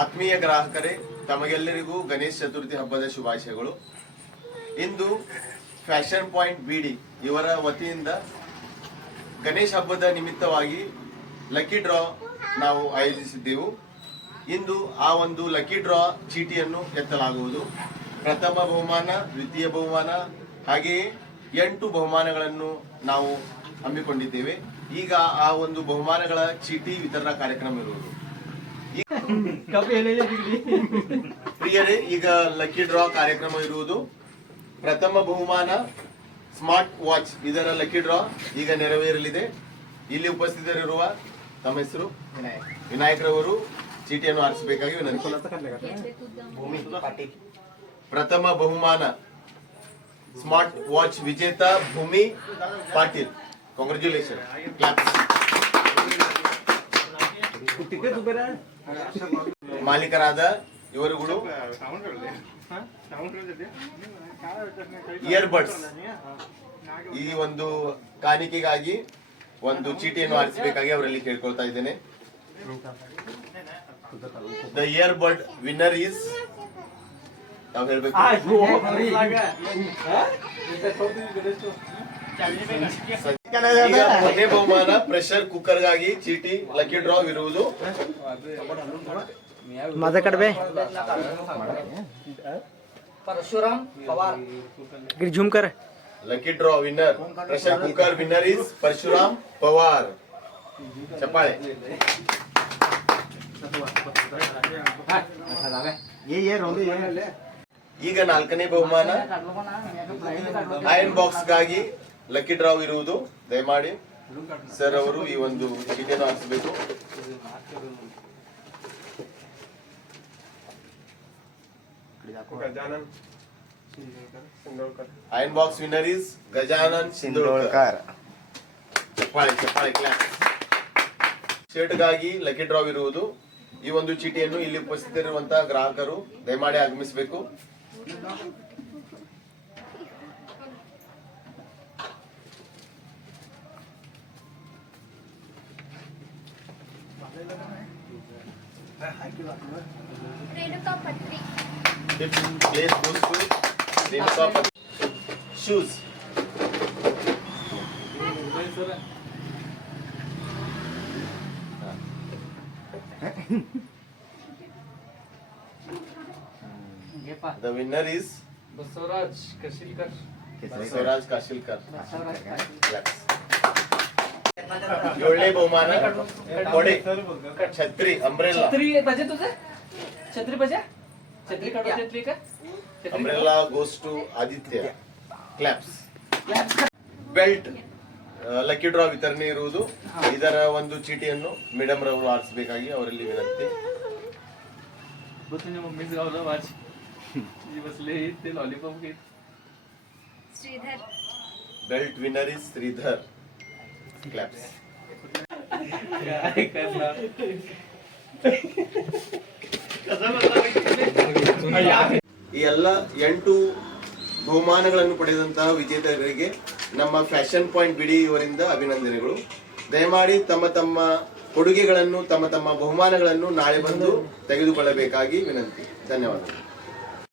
ಆತ್ಮೀಯ ಗ್ರಾಹಕರೇ, ತಮಗೆಲ್ಲರಿಗೂ ಗಣೇಶ ಚತುರ್ಥಿ ಹಬ್ಬದ ಶುಭಾಶಯಗಳು. ಇಂದು ಫ್ಯಾಷನ್ ಪಾಯಿಂಟ್ ಬಿಡಿ ಇವರ ವತಿಯಿಂದ ಗಣೇಶ ಹಬ್ಬದ ನಿಮಿತ್ತವಾಗಿ ಲಕ್ಕಿ ಡ್ರಾ ನಾವು ಆಯೋಜಿಸಿದ್ದೆವು. ಇಂದು ಆ ಒಂದು ಲಕ್ಕಿ ಡ್ರಾ ಚೀಟಿಯನ್ನು ಎತ್ತಲಾಗುವುದು. ಪ್ರಥಮ ಬಹುಮಾನ, ದ್ವಿತೀಯ ಬಹುಮಾನ ಹಾಗೆಯೇ 8 ಬಹುಮಾನಗಳನ್ನು ನಾವು ಹಮ್ಮಿಕೊಂಡಿದ್ದೇವೆ. ಈಗ ಆ ಒಂದು ಬಹುಮಾನಗಳ ಚೀಟಿ ವಿತರಣಾ ಕಾರ್ಯಕ್ರಮ ಇರುವುದು. ಪ್ರಿಯರೇ, ಈಗ ಲಕ್ಕಿ ಡ್ರಾ ಕಾರ್ಯಕ್ರಮ ಇರುವುದು. ಪ್ರಥಮ ಬಹುಮಾನ ಸ್ಮಾರ್ಟ್ ವಾಚ್, ಇದರ ಲಕ್ಕಿ ಡ್ರಾ ಈಗ ನೆರವೇರಲಿದೆ. ಇಲ್ಲಿ ಉಪಸ್ಥಿತರಿರುವ ತಮ್ಮ ಹೆಸರು? ವಿನಾಯಕರವರು ಚೀಟಿಯನ್ನು ಆರಿಸಬೇಕಾಗಿ ವಿನಂತಿ. ಪ್ರಥಮ ಬಹುಮಾನ ಸ್ಮಾರ್ಟ್ ವಾಚ್ ವಿಜೇತ ಭೂಮಿ ಪಾಟೀಲ್. ಕಾಂಗ್ರ್ಯಾಚುಲೇಷನ್. ಮಾಲೀಕರಾದ ಇವರುಗಳು ಇಯರ್ಬಡ್ಸ್ ಈ ಒಂದು ಕಾಣಿಕೆಗಾಗಿ ಒಂದು ಚೀಟಿಯನ್ನು ಆರಿಸಬೇಕಾಗಿ ಅವರಲ್ಲಿ ಕೇಳ್ಕೊಳ್ತಾ ಇದ್ದೇನೆ. ದ ಇಯರ್ಬಡ್ ವಿನ್ನರ್ ಈಸ್ ತಾವು ಹೇಳ್ಬೇಕು. ಮೊದಲನೇ ಬಹುಮಾನ ಪ್ರೆಷರ್ ಕುಕ್ಕರ್ ಗಾಗಿ ಚೀಟಿ ಲಕ್ಕಿ ಡ್ರಾ ಇರುವುದು. परशुराम पवार. झूम कर. Lucky draw winner pressure cooker winner is Parshuram Pawar. चप्पाळे. ಈಗ ನಾಲ್ಕನೇ ಬಹುಮಾನ ಐರನ್ ಬಾಕ್ಸ್ ಗಾಗಿ ಲಕ್ಕಿ ಡ್ರಾ ಇರುವುದು. ದಯಮಾಡಿ ಸರ್ ಅವರು ಈ ಒಂದು ಚೀಟಿಯನ್ನು ಹಾಕಿಸಬೇಕು. Iron box winner is Gajanan Sindholkar. Shirt ಗಾಗಿ ಲಕ್ಕಿ ಡ್ರಾ ಇರುವುದು. ಈ ಒಂದು ಚೀಟಿಯನ್ನು ಇಲ್ಲಿ ಉಪಸ್ಥಿತರಿರುವಂತಹ ಗ್ರಾಹಕರು ದಯಮಾಡಿ ಆಗಮಿಸಬೇಕು. Place goes to Renuka Patri. Shoes. The winner is Basavaraj काशीलकर. Basavaraj काशीलकर. ಏಳನೇ ಬಹುಮಾನ ಕೊಡೆ ಛತ್ರಿ ಅಂಬ್ರೆಲ್ಲಾ. छत्री बजे तुझे छत्री बजे छत्री काढो छत्री का umbrella goes to Aditya. Claps. Belt lucky draw ವಿತರಣೆ ಇರುವುದು. ಇದರ ಒಂದು ಚೀಟಿಯನ್ನು ಮೇಡಮ್ ರವರು ಆರಿಸಬೇಕಾಗಿ ಅವರಲ್ಲಿ ವಿನಂತಿ. मम्मीच गावलं वाच बसले ते लॉलीपॉप घेत. Shridhar. Belt winner is Shridhar. Claps. ಈ ಎಲ್ಲ 8 ಬಹುಮಾನಗಳನ್ನು ಪಡೆದಂತಹ ವಿಜೇತರಿಗೆ ನಮ್ಮ ಫ್ಯಾಷನ್ ಪಾಯಿಂಟ್ ಬಿಡಿ ಇವರಿಂದ ಅಭಿನಂದನೆಗಳು. ದಯಮಾಡಿ ತಮ್ಮ ತಮ್ಮ ಕೊಡುಗೆಗಳನ್ನು, ತಮ್ಮ ತಮ್ಮ ಬಹುಮಾನಗಳನ್ನು ನಾಳೆ ಬಂದು ತೆಗೆದುಕೊಳ್ಳಬೇಕಾಗಿ ವಿನಂತಿ. ಧನ್ಯವಾದಗಳು.